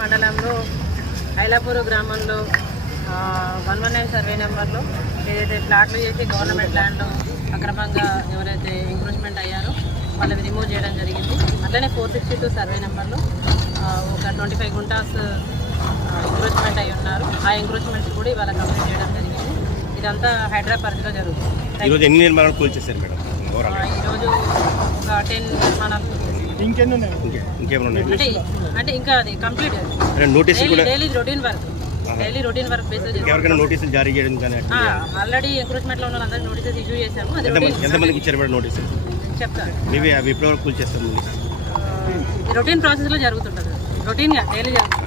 మండలంలో ఐలాపూర్ గ్రామంలో 119 సర్వే నెంబర్లో ఏదైతే ప్లాట్లు చేసి గవర్నమెంట్ ల్యాండ్లో అక్రమంగా ఎవరైతే ఎంక్రోచ్మెంట్ అయ్యారో వాళ్ళని రిమూవ్ చేయడం జరిగింది. అట్లనే 462 సర్వే నెంబర్లో ఒక 25 గుంటాస్ ఎంక్రోచ్మెంట్ అయి ఉన్నారు. ఆ ఎంక్రోచ్మెంట్స్ కూడా ఇవాళ కంప్లీట్ చేయడం జరిగింది. ఇదంతా హైదరాబాద్ పరిధిలో జరుగుతుంది. ఈరోజు ఎన్ని నిర్మాణాలు కూల్చేశారు మేడం? ఈరోజు ఒక 10 నిర్మాణాలు అంటే ఇంకా అది complete daily routine work basis ఎవరికైనా నోటీసులు జారీ చేయడం కానీ ఆల్రెడీ ఎంక్రోచ్మెంట్ లో ఉన్న అందరికి నోటీసెస్ ఇష్యూ చేశాము. ఎంతమందికి ఇచ్చారు మేడం నోటీసులు? చెప్తాను. మేబీ అవి ఎప్పటివరకు కూల్చేస్తాము? రొటీన్ ప్రాసెస్ లో జరుగుతుంటుంది. రొటీన్ గా డైలీ జరుగుతుంది.